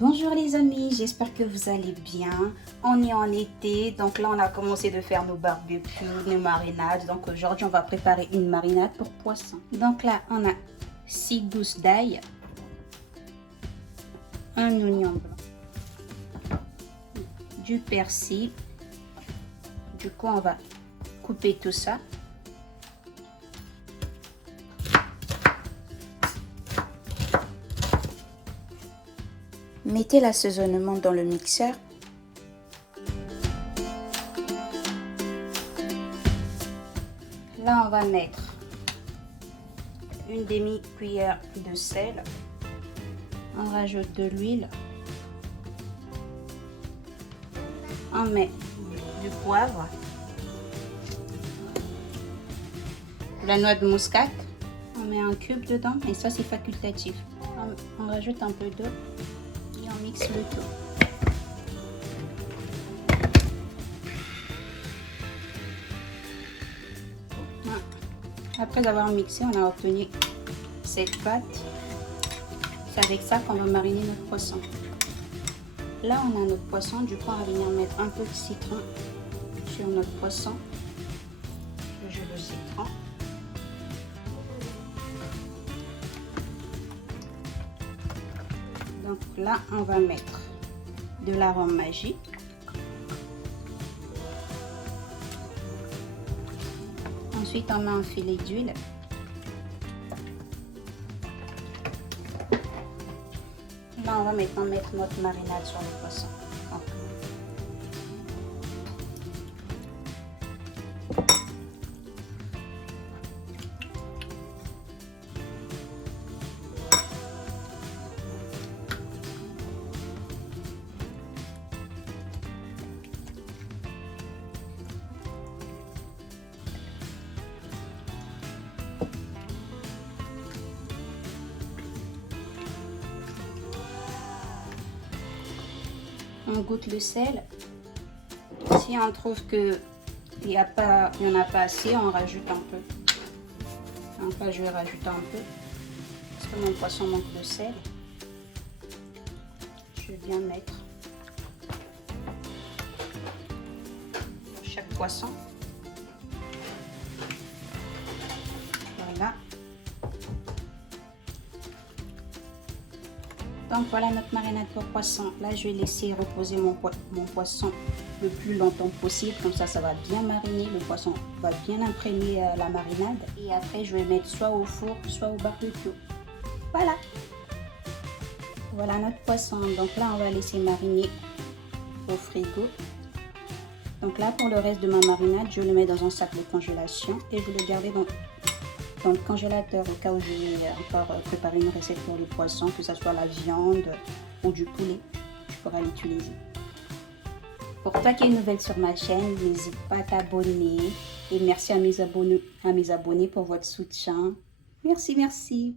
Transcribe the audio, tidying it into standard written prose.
Bonjour les amis, j'espère que vous allez bien. On est en été, donc là on a commencé de faire nos barbecues, nos marinades. Donc aujourd'hui on va préparer une marinade pour poisson. Donc là on a 6 gousses d'ail, un oignon blanc, du persil. Du coup on va couper tout ça. Mettez l'assaisonnement dans le mixeur. Là, on va mettre une demi-cuillère de sel. On rajoute de l'huile. On met du poivre. La noix de muscade. On met un cube dedans et ça c'est facultatif. On rajoute un peu d'eau. On mixe le tout. Après avoir mixé, on a obtenu cette pâte. C'est avec ça qu'on va mariner notre poisson. Là, on a notre poisson. Du coup, on va venir mettre un peu de citron sur notre poisson. Le jus de citron. Donc là, on va mettre de l'arôme magique. Ensuite, on met un filet d'huile. Là, on va maintenant mettre notre marinade sur le poisson. On goûte le sel. Si on trouve que il n'y en a pas assez, on rajoute un peu. Enfin, je vais rajouter un peu parce que mon poisson manque de sel. Je vais bien mettre chaque poisson. Voilà. Donc voilà notre marinade pour poisson. Là, je vais laisser reposer mon poisson le plus longtemps possible. Comme ça va bien mariner. Le poisson va bien imprégner la marinade. Et après, je vais mettre soit au four, soit au barbecue. Voilà. Voilà notre poisson. Donc là, on va laisser mariner au frigo. Donc là, pour le reste de ma marinade, je le mets dans un sac de congélation. Et je vais le garder dans le congélateur au cas où je vais encore préparer une recette pour le poisson, que ce soit la viande ou du poulet, je pourrai l'utiliser. Pour toi qui es nouvelle sur ma chaîne, n'hésite pas à t'abonner et merci à mes abonnés pour votre soutien. Merci.